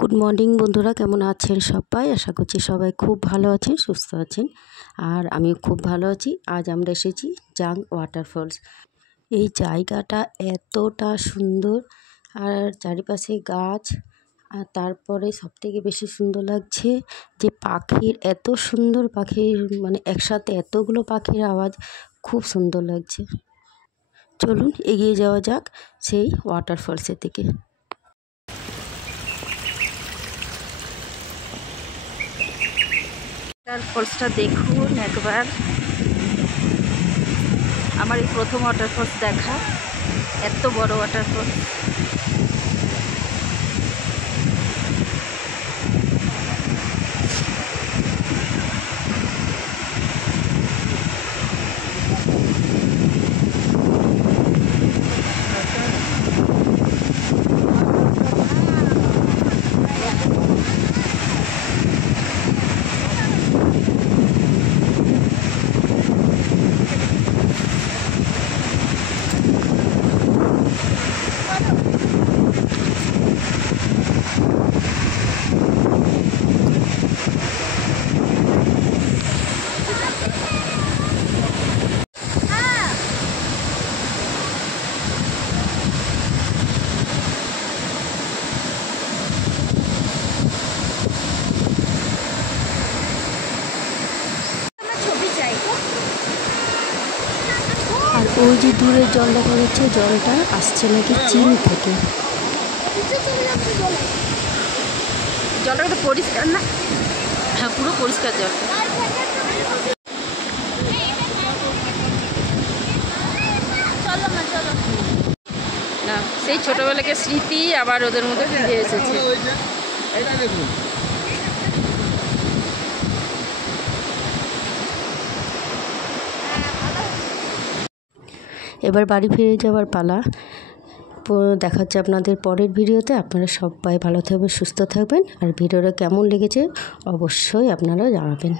Good morning বন্ধুরা, কেমন আছেন সবাই? আশা করছি সবাই খুব ভালো আছেন, সুস্থ আছেন। আর আমিও খুব ভালো আছি। আজ আমরা এসেছি জাং ওয়াটারফলস। এই জায়গাটা এতটা সুন্দর, আর চারিপাশে গাছ। আর তারপরে সবথেকে বেশি সুন্দর লাগছে যে পাখির এত সুন্দর পাখির মানে একসাথে এতগুলো পাখির আওয়াজ, খুব সুন্দর লাগছে। চলুন এগিয়ে যাওয়া যাক সেই ওয়াটারফলসের দিকে। ওয়াটারফলসটা দেখুন একবার। আমার এই প্রথম ওয়াটারফলস দেখা, এত বড় ওয়াটারফলস। আর ওই যে দূরে জল দেখা যাচ্ছে, জলটা আসছে নাকি চীন থেকে। জলটা কিন্তু পরিষ্কার না, হ্যাঁ পুরো পরিষ্কার জল। না সেই ছোটবেলাকে স্মৃতি আবার ওদের মধ্যে ফিরে এসেছে। এবার বাড়ি ফিরে যাওয়ার পালা। দেখা হচ্ছে আপনাদের পরের ভিডিওতে। আপনারা সবাই ভালো থাকবেন, সুস্থ থাকবেন। আর ভিডিওটা কেমন লেগেছে অবশ্যই আপনারা জানাবেন।